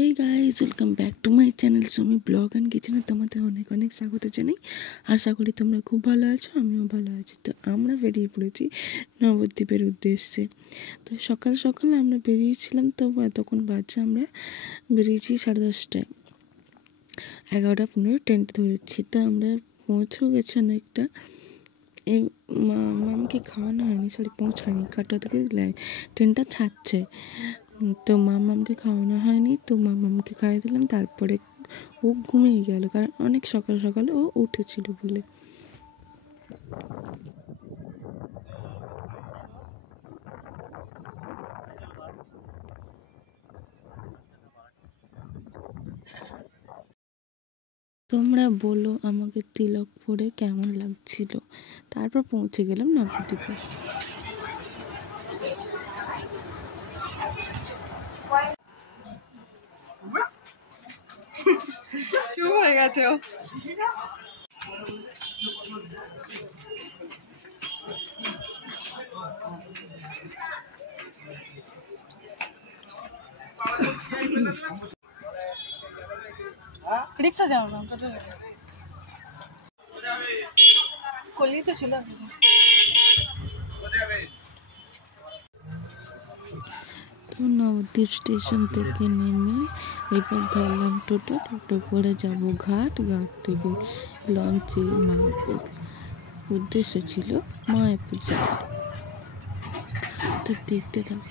Hey guys, welcome back to my channel Sumi blog and কিচেনে তোমাদের অনেক অনেক স্বাগত জানাই। আশা করি তোমরা খুব ভালো আছো, আমিও ভালো আছি। তো আমরা বেরিয়ে পড়েছি নবদ্বীপের উদ্দেশ্যে। তো সকাল সকাল আমরা বেরিয়েছিলাম, তো তখন বাজছে আমরা বেরিয়েছি 10:30টায়, 11:15 ট্রেনটা ধরেছি। তো আমরা পৌঁছেও গেছি অনেকটা। এই মামকে খাওয়ানো হয়নি, পৌঁছায়নি, কাটা থেকে ট্রেনটা ছাড়ছে। তো মামামকে খাওয়ানো হয়নি, তো মামামকে খাইয়ে দিলাম। তারপরে ও ঘুমিয়ে গেল, কারণ অনেক সকাল সকালে ও উঠেছিল বলে। তোমরা বলো আমাকে তিলকপুরে কেমন লাগছিল। তারপর পৌঁছে গেলাম নবদ্বীপে। চুপ হয়ে গেছে ও। রিক্সা যাও না, কলি তো ছিল। তো নবদ্বীপ স্টেশন থেকে নেমে এবার ধরলাম টোটো করে যাব ঘাট থেকে লঞ্চে মায়াপুর। উদ্দেশ্য ছিল মায়াপুর যাওয়ার। তো দেখতে থাকো।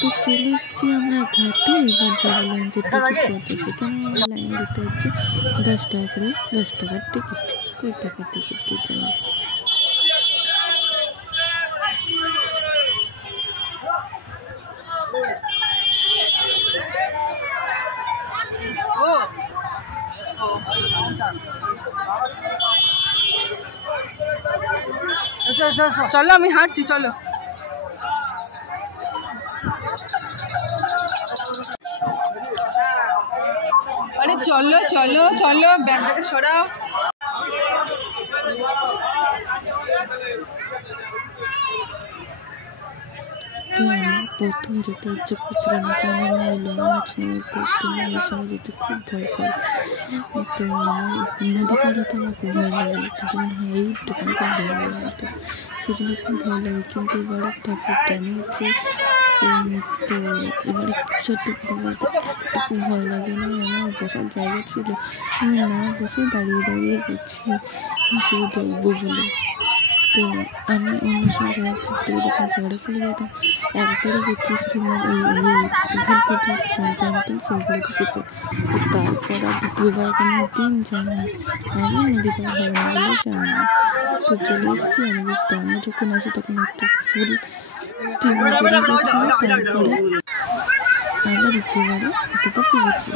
তো চলে এসেছি আমরা ঘাটে। এবার যাবো লঞ্চের টিকিট কাটতে। সেখানে আমরা লাইন দিতে হচ্ছে 10 টাকা করে, 10 টাকার টিকিট, 20 টাকার টিকিট জন্য। চলো আমি হাঁটছি, চলো। আরে চলো চলো চলো, ব্যাগটাকে সরাও। তো আমার প্রথম যেতে ইচ্ছে করছিল না, কারণ আমি ওই লঞ্চ নয় স্টিমারের সময় যেতে খুব ভয় পাই। তো আমার নদী পাড়াতে আমার খুব ভয় লাগে, দুজন এই দোকান খুব ভয় লাগে, তো সেই জন্য খুব ভয় লাগে। কিন্তু এবারে ঠাকুর টানিয়েছে, তো এবারে সত্যি কথা বলতে একটা খুব ভয় লাগে না। আমার বসার জায়গা ছিল, আমি না বসে দাঁড়িয়ে দাঁড়িয়ে গেছি শুধু দেখবো বলে। তো আমি অন্য সময় ভয় করতে যখন ঝড়ে ফেলে যেতাম, একবারই গেছি স্টিমার সিদ্ধান্তটি কন্ট্রোল সেগুলোতে চেপে। তো তারপর আর দ্বিতীয়বার কোনো দিন যায়নি, আমি নদী পার হবে না বলে যায়নি। তো চলে এসেছি। আমরা যখন আসি তখন একটা ফুল স্টিমার বেরিয়ে গেছিলো। তারপরে আমরা দ্বিতীয়বারে ওটাতে চেপেছি।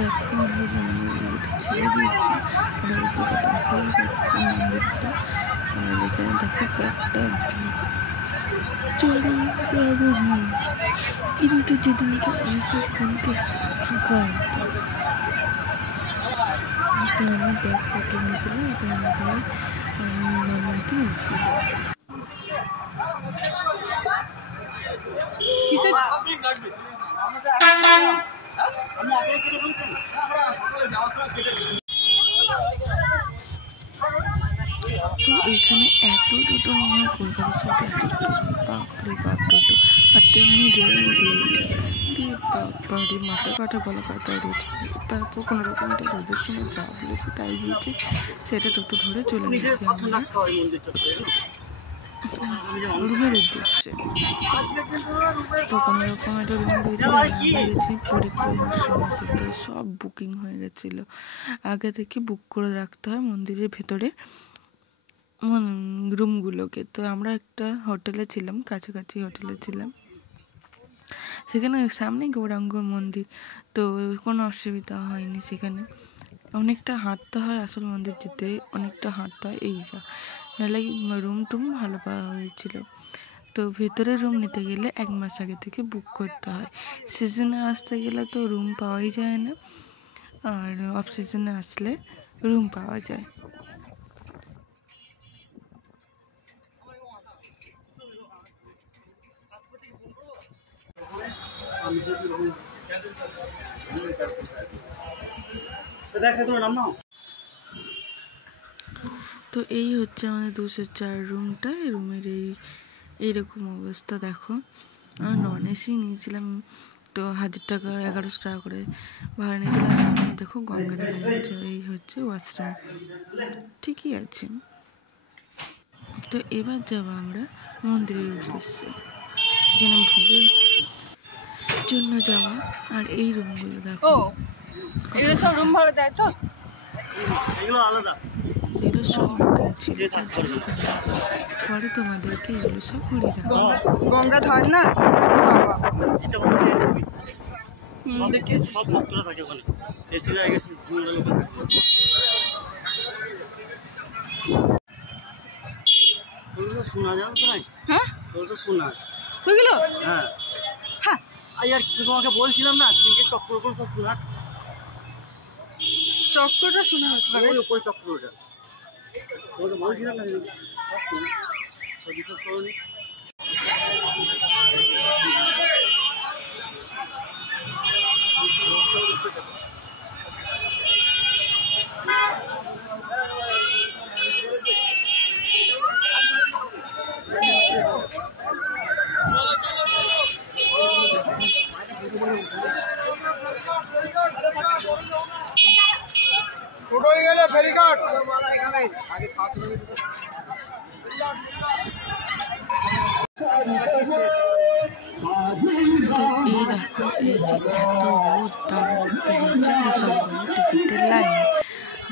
দেখো আমরা যেমন ছেড়ে দিয়েছি ওরা ওদিকে দেখাই যাচ্ছে মন্দিরটা। আর এখানে দেখো একটা ভিড় চরম ভিড়, কিন্তু যেদিনকে আসে সেদিনকে ফাঁকা একদম। তো আমার ব্যাগপত্র নিয়েছিল, এটা মনে করে মামাকে নিয়েছিল। তো এখানে এত টোটো মনে হয় কলকাতা সাইডে এত টোটো, বাপরে বাপ টোটো। আর তেমনি বাড়ি মাথা কাটা গলা কাটা রেট। তারপর কোনো রকম একটা রোদের সময় যা বলেছে তাই দিয়েছে, সেটা টোটো ধরে চলে গেছি আমরা রুমের উদ্দেশ্যে। তো কোনো রকম একটা রুম পেয়েছিল, আমরা গেছি পরিক্রমার সময়। তো সব বুকিং হয়ে গেছিলো, আগে থেকে বুক করে রাখতে হয় মন্দিরের ভেতরে রুমগুলোকে। তো আমরা একটা হোটেলে ছিলাম, কাছাকাছি হোটেলে ছিলাম, সেখানে সামনে গৌরাঙ্গ মন্দির। তো কোনো অসুবিধা হয়নি, সেখানে অনেকটা হাঁটতে হয়, আসল মন্দির যেতে অনেকটা হাঁটতে হয়, এই যা নাহলে রুম টুম ভালো পাওয়া হয়েছিল। তো ভেতরে রুম নিতে গেলে 1 মাস আগে থেকে বুক করতে হয়। সিজনে আসতে গেলে তো রুম পাওয়াই যায় না, আর অফ সিজনে আসলে রুম পাওয়া যায়। তো এই হচ্ছে আমাদের 204 রুমটা। রুমের এইরকম অবস্থা দেখো। আমরা নন এসি নিয়েছিলাম, তো 1000 টাকা 1100 টাকা করে ভাড়া নিয়েছিলাম। সামনে দেখো গঙ্গা দেখা যাচ্ছে, এই হচ্ছে ওয়াশরুম, ঠিকই আছে। তো এবার যাবো আমরা মন্দিরের উদ্দেশ্যে, সেখানে ভোগের জন্য যাওয়া। আর এই রুমগুলো দেখো, এগুলো সব রুম ভাড়া দেয় তো, এগুলো আলাদা, এগুলো সব বুকিং ছিল। পরে তোমাদেরকে এগুলো সব ঘুরিয়ে দেখাবো। গঙ্গা ধার না এটা আমাদের সব ভক্তরা থাকে ওখানে, এসে যায় গেছে লোক থাকে। ওগুলো শোনা যাবে তো নাই? হ্যাঁ ওগুলো শোনা ওইগুলো হ্যাঁ হ্যাঁ। আর তোমাকে বলছিলাম না, তুমি চক্র করে সব শোনা, চক্রটা শোনা ওই উপরে চক্রটা তোমাকে বলছিলাম না, বিশ্বাস করোনি। টোটোয় গেলে ফেরিঘাট। তো এই দেখো, এই যে এত রোদ, তার মধ্যে হচ্ছে বিশাল বড় টিকিটের লাইন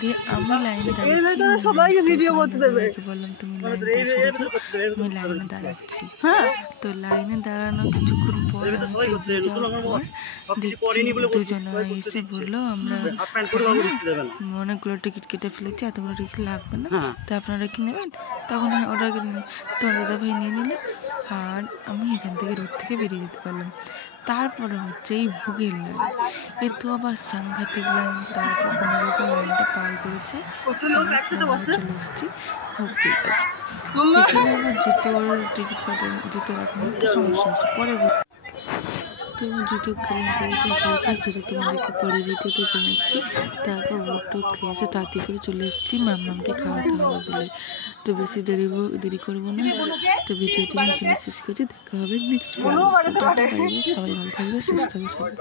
দিয়ে আমি লাইনে দাঁড়াচ্ছি। সবাইকে ভিডিও করতে দেবে, বললাম তুমি লাইন দিয়ে সরে যাও, আমি লাইনে দাঁড়াচ্ছি। তো লাইনে দাঁড়ানো কিছুক্ষণ পর এগিয়ে যাওয়ার পর দেখছি দুজনে এসে বললো আমরা অনেকগুলো টিকিট কেটে ফেলেছি, এতগুলো টিকিট লাগবে না, তো আপনারা কি নেবেন? তখন ওটাকে তো দাদা ভাই নিয়ে নিল, আর আমি এখান থেকে রোড থেকে বেরিয়ে যেতে পারলাম। তারপরে হচ্ছে এই ভোগের লাইন, এ তো আবার সাংঘাতিক লাইন। তারপর কোনো রকম লাইনটা পার করেছে, চলে এসেছি ভোগের কাছে। সেখানে আমার টিকিট কাটার জুতো রাখার একটা সমস্যা হচ্ছে, পরে তো জুতো কেলেঙ্কারিটা হয়েছে, যেটা তোমাদেরকে পরে ভিডিওতে জানাচ্ছি। তারপর ভোগ টোগ খেয়েছে, তাড়াতাড়ি করে চলে এসেছি মাম্মামকে খাওয়াতে হবে বলে। তো বেশি দেরি করবো না, তো ভিডিওটি আমি এখানে শেষ করছি। দেখা হবে নেক্সট ভিডিও। সবাই ভালো থাকবে, সুস্থ থাকবে সবাই।